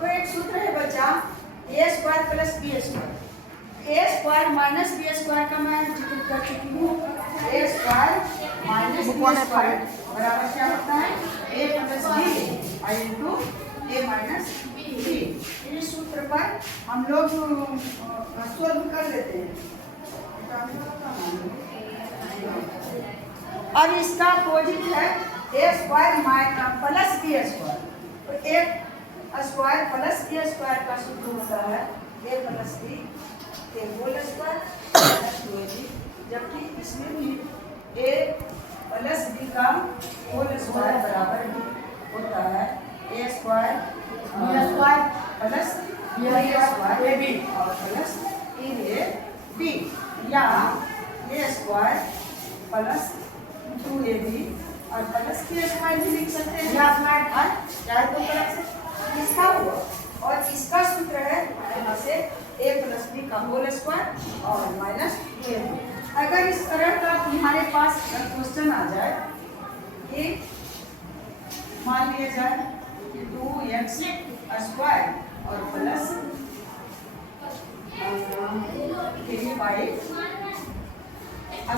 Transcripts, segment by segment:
तो एक सूत्र है बच्चा ए स्क्वायर प्लस बी स्क्वायर। ए स्क्वायर माइनस बी स्क्वायर का मैं जिक्र कर चुकी हूँ। ए स्क्वायर माइनस बी स्क्वायर बराबर क्या होता है? ए प्लस बी और इंटू ए माइनस बी। इस सूत्र पर हम लोग सोल्व कर लेते हैं। अब इसका अपोजिट है ए स्क्वायर प्लस बी स्क्वायर। तो ए स्क्वायर प्लस बी स्क्वायर का सूत्र होता है ए प्लस बी के होल स्क्वायर प्लस 2ab, जबकि इसमें भी ए प्लस बी का होल स्क्वायर बराबर होता है ए स्क्वायर प्लस बी स्क्वायर और प्लस ए बी, या ए स्क्वायर प्लस 2ab और प्लस बी स्क्वायर भी लिख सकते हैं चाहे तो तरफ से इसका हुआ। और इसका सूत्र है यहाँ से ए प्लस बी का होल स्क्वायर और माइनस ए बी। अगर इस तरह का तुम्हारे पास क्वेश्चन आ जाए कि मान लिया जाए कि 2x स्क्वायर और प्लस 3y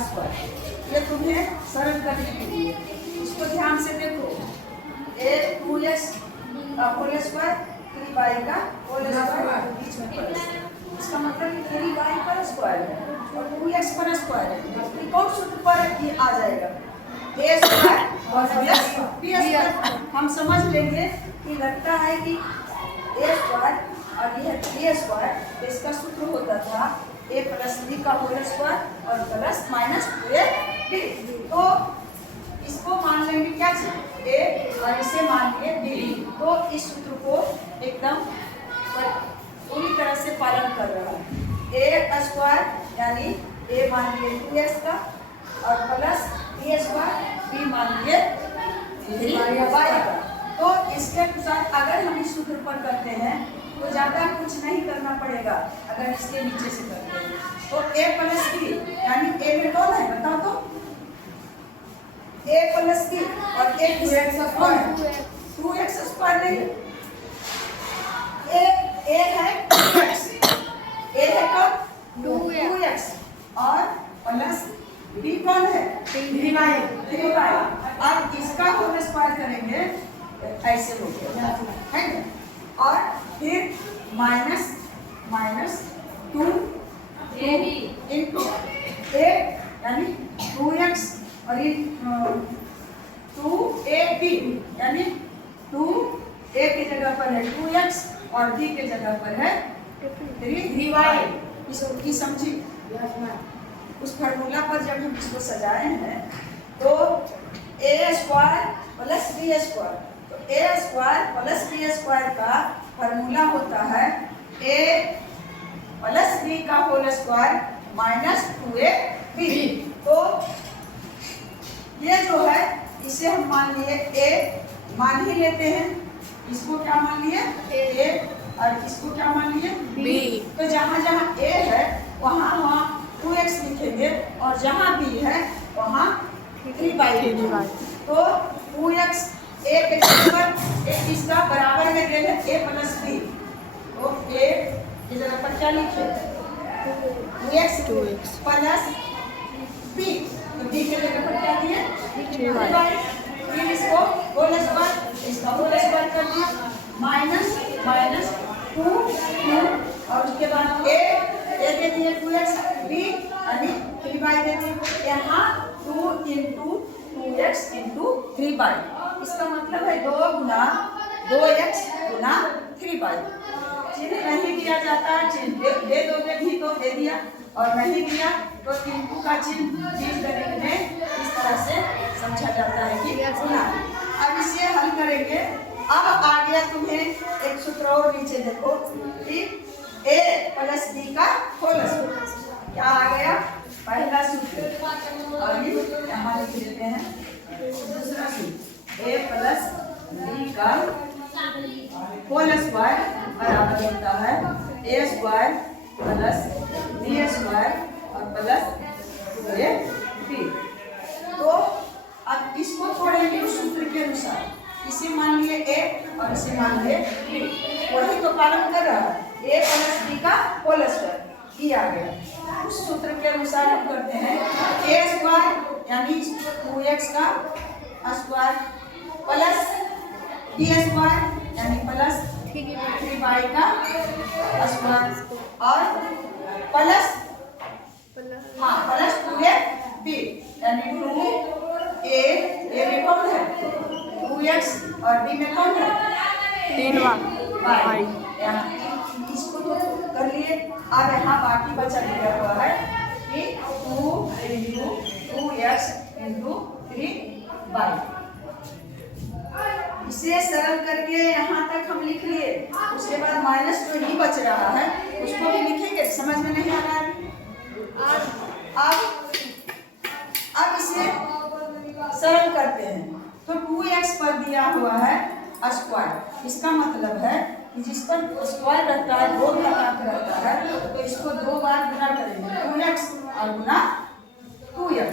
स्क्वायर, ये तुम्हें सरल करने के लिए इसको ध्यान से देखो। ए 2x होल स्क्वायर 3y का होल स्क्वायर बीच में प्लस, इसका मतलब 3y का स्क्वायर है और 2x पर स्क्वायर है, जबकि कौन सूत्र पर ये आ जाएगा? ए स्क्वायर और प्लस बी स्क्वायर। हम समझ लेंगे कि लगता है कि ए स्क्वायर और यह बी स्क्वायर, इसका सूत्र होता था ए प्लस बी का होल स्क्वायर और प्लस माइनस 2ab। तो इसको मान लेंगे क्या चीज? ए और इसे मान लिए बी। तो इस सूत्र को एकदम पूरी तरह से पालन कर रहा है। ए स्क्वायर यानी ए मान लिए 2x का और प्लस बी स्क्वायर बी मान लिए 3y का। तो इसके अनुसार अगर हम इस सूत्र पर करते हैं तो ज़्यादा कुछ नहीं करना पड़ेगा। अगर इसके नीचे से करते हैं तो ए प्लस बी यानी ए में कौन है बताओ तो? ए प्लस बी और ए कौन है? 2x स्क्वायर नहीं, ए है 2x, ए है कौन? 2x और प्लस बी कौन है? 3y। अब इसका होल स्क्वायर करेंगे ऐसे हो गया है ना, और फिर माइनस 2ab इंटू ए यानी 2x और 2ab यानी 2a की जगह पर है 2x और b के जगह पर है 3y। इसकी समझी? उस फार्मूला पर जब हम इसको सजाए हैं तो ए स्क्वायर प्लस बी स्क्वायर, तो ए स्क्वायर प्लस बी स्क्वायर का फार्मूला होता है ए प्लस बी का होल स्क्वायर माइनस 2ab। तो ये जो है इसे हम मान लिए ए मान ही लेते हैं, इसको क्या मान लिए? ए और इसको क्या मान लिए? बी। तो जहाँ जहाँ ए है वहाँ 2x लिखेंगे और जहाँ बी है वहाँ 3y लिखेंगे। तो 2x ए के जगह पर एक इसका बराबर में ले लें ए प्लस बी, तो ए की जगह पर क्या लिखे? 2x प्लस बी, तो बी के जगह पर क्या दिए? 3y। फिर इसको होल स्क्वायर, इसका होल स्क्वायर कर दिया माइनस 2 और उसके बाद ए दे दिए 2x, बी यानी 3y दे दिए। यहाँ 2 इंटू 2x इंटू 3y, इसका मतलब है 2 गुना 2x गुना 3y। चिन्ह नहीं दिया जाता, चिन्ह दे दोगे भी तो दे दिया, और नहीं दिया तो इंटू का चिन्ह गणित में इस तरह से समझा जाता है कि गुना। अब इसे हल करेंगे। अब आ गया तुम्हें एक सूत्र और नीचे देखो कि ए प्लस बी का होल स्क्वायर क्या आ गया? पहला सूत्र, और यहाँ लिख देते हैं दूसरा सूत्र ए प्लस बी का होल स्क्वायर बराबर होता है ए स्क्वायर प्लस बी स्क्वायर और प्लस ए बी। तो अब इसको छोड़ेंगे उस सूत्र के अनुसार। इसे मान लिए ए और इसे मान लिए बी, वही तो पालन कर रहा है। ए प्लस बी का होल स्क्वायर ई आ गया। उस सूत्र के अनुसार हम करते हैं ए स्क्वायर यानी 2x का स्क्वायर प्लस बी स्क्वायर यानी प्लस 3y का स्क्वायर और प्लस प्लस 2ab यानी 2a में कौन है 2x और b में कौन है 3y। इसको तो कर लिए। अब यहाँ बाकी बचा दिया हुआ है कि 2 into 2x into 3y। इसे सरल करके यहाँ तक हम लिख लिए। उसके बाद माइनस जो ही बच रहा है उसको भी लिखेंगे। समझ में नहीं आ रहा है? अब इसे सरल करते हैं तो 2x पर दिया हुआ है स्क्वायर। इसका मतलब है कि जिस पर स्क्वायर रहता है दो घातांक रहता है तो इसको दो बार गुना करेंगे 2x और गुना 2x।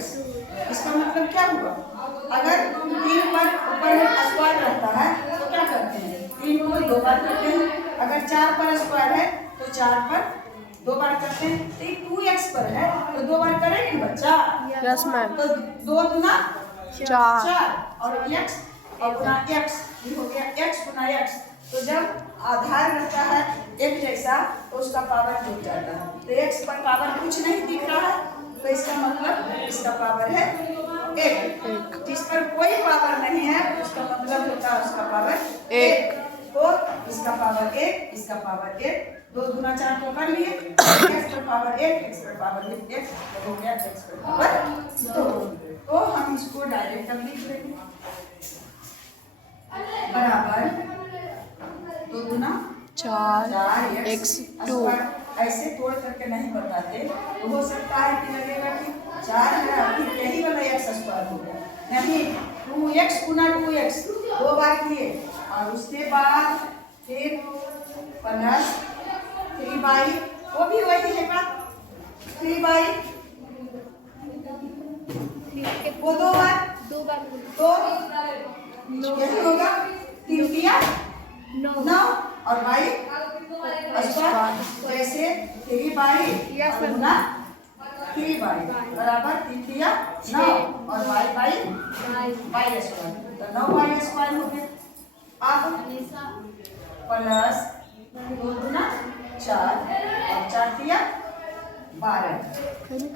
इसका मतलब क्या हुआ? अगर 3 पर ऊपर स्क्वायर रहता है तो क्या करते हैं 3 को दो बार करते हैं। अगर 4 पर स्क्वायर है तो 4 पर दो बार करते हैं। तो 2x पर है तो दो बार करेंगे बच्चा। Yes ma'am. तो 2 गुना 4 और x और गुना x ये हो गया x गुना x। तो जब आधार रहता है एक जैसा तो उसका पावर जुड़ जाता है। तो x पर पावर कुछ नहीं दिख रहा है तो इसका मतलब इसका पावर है 1। जिस पर कोई पावर नहीं है उसका मतलब होता है उसका पावर 1। तो इसका पावर 1 इसका पावर 1 2 गुना 4 को कर लिए x पर पावर 1 x पर पावर 1 हो गया x पर पावर 2। तो हम इसको डायरेक्ट अब लिख लेंगे बराबर 2 गुना 4 x 2। ऐसे तोड़ करके नहीं बताते तो हो सकता है कि लगेगा कि 4 है फिर यही वाला x स्क्वायर हो गया। नहीं 2x गुना 2x दो बार किए और उसके बाद फिर प्लस 3y वो भी वही है बात 3y वो दो बार तो यही होगा 3 दिया 9 और y स्क्वायर। तो ऐसे 3y गुना 3y बराबर 3 दिया 9 और y y स्क्वायर। तो 9y स्क्वायर हो गया। अब प्लस 2 गुना 4 और 4 दिया 12।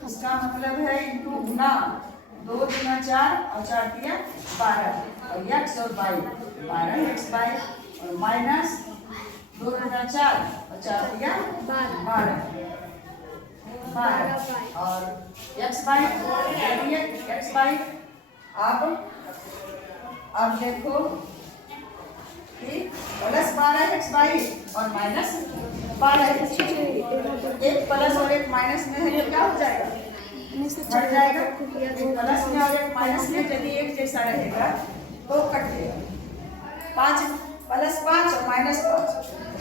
इसका मतलब है इंटू गुना 2 गुना 4 और 4 दिया 12 और x और y 12x और माइनस 2 गुना 4 और 4 दिया 12 और x बाई अब देखो कि प्लस 12x बाई और माइनस 12x। एक प्लस और एक माइनस में है ये क्या हो जाएगा बढ़ जाएगा। एक प्लस में और एक माइनस में यदि एक जैसा रहेगा तो कट जाएगा। 5 प्लस 5 और माइनस 5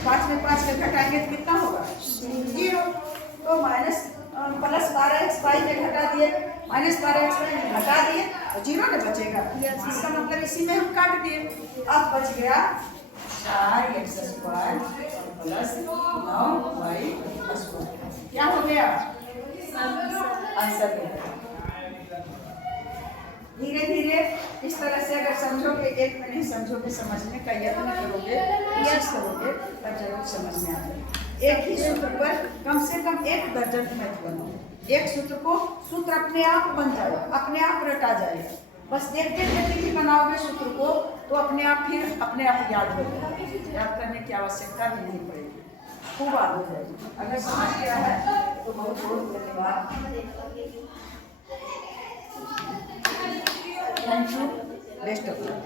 5 में 5 का घटाएंगे तो कितना होगा 0। तो माइनस प्लस 12x बाई में घटा दिए माइनस 12x बाई में घटा दिए और 0 न बचेगा। इसका मतलब इसी में हम काट दिए। अब बच गया 4x square plus 9y square. क्या हो गया आंसर। धीरे धीरे इस तरह से अगर समझोगे एक में नहीं समझोगे समझने का यत्न करोगे कोशिश करोगे तब जरूर समझ में आ जाएगा। एक ही सूत्र पर कम से कम एक दर्जन मैथ बनाओ। एक सूत्र को सूत्र अपने आप बन जाएगा अपने आप रटा जाएगा। बस देखते देखते ही बनाओगे सूत्र को तो अपने आप फिर अपने आप याद हो जाएगा। याद करने की आवश्यकता भी नहीं पड़ेगी खूब याद हो जाएगी। अगर समझ गया है तो बहुत बहुत धन्यवाद। Thank you best of luck.